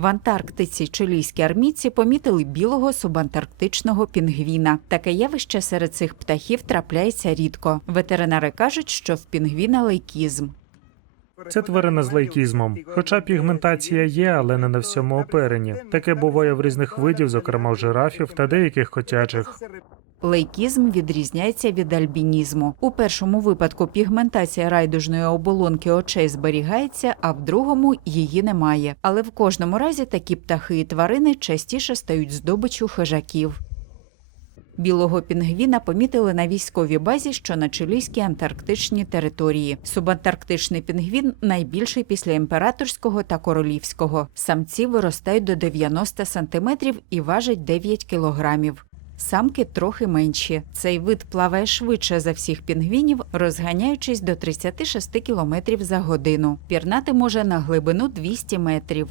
В Антарктиці чилійські армійці помітили білого субантарктичного пінгвіна. Таке явище серед цих птахів трапляється рідко. Ветеринари кажуть, що в пінгвіна лейкізм. Це тварина з лейкізмом. Хоча пігментація є, але не на всьому оперенні. Таке буває в різних видів, зокрема в жирафів та деяких котячих. Лейкізм відрізняється від альбінізму. У першому випадку пігментація райдужної оболонки очей зберігається, а в другому її немає. Але в кожному разі такі птахи і тварини частіше стають здобичу хижаків. Білого пінгвіна помітили на військовій базі, що на чилійській антарктичній території. Субантарктичний пінгвін найбільший після імператорського та королівського. Самці виростають до 90 сантиметрів і важать 9 кілограмів. Самки трохи менші. Цей вид плаває швидше за всіх пінгвінів, розганяючись до 36 км за годину. Пірнати може на глибину 200 метрів.